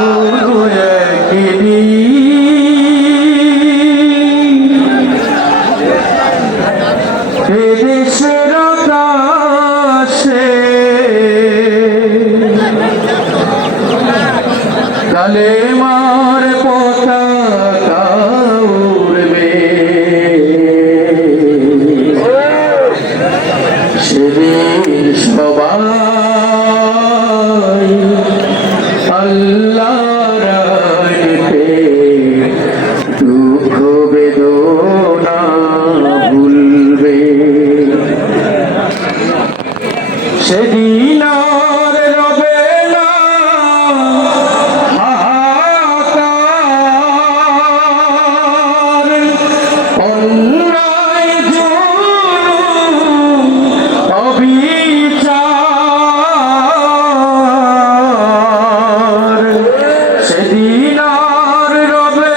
It is সেদিন আর রবে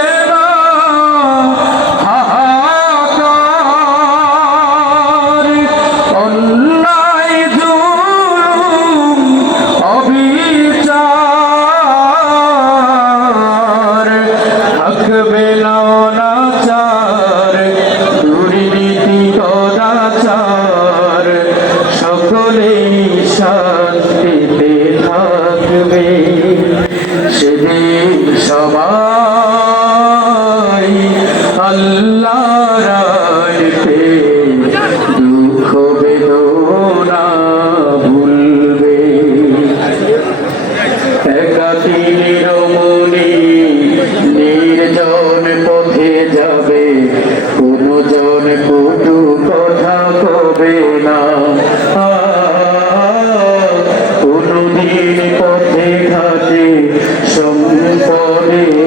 অবিচার। থাকবে না নীরমণি পথে যাবে কোনো জন কথা কবে না? কোনদিন পথে ঘাটে সম্পদে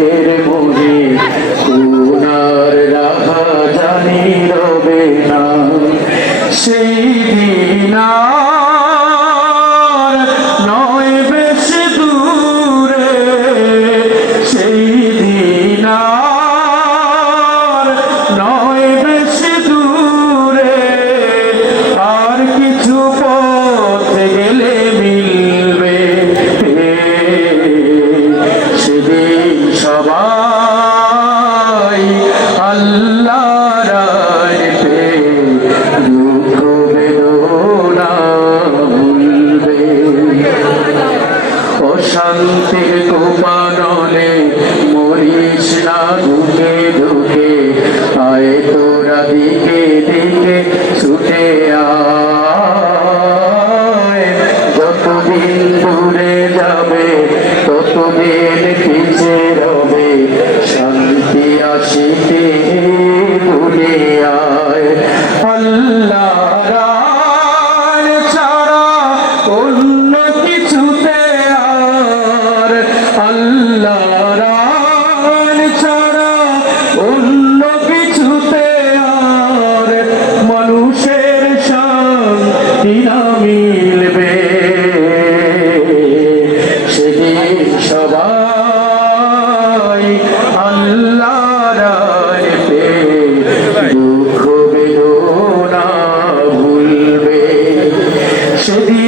সাথীরা মিলবে সেদিন সবাই আল্লাহর দুঃখ বেদনা ভুলবে। সেদিন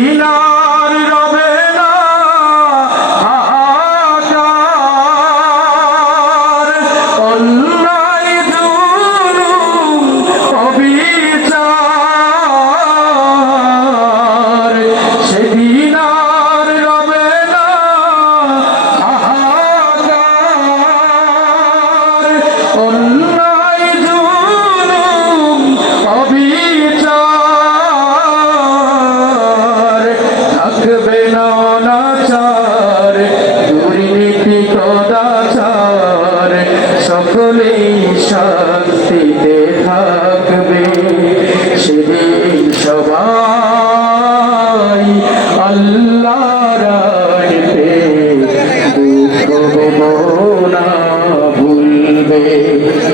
make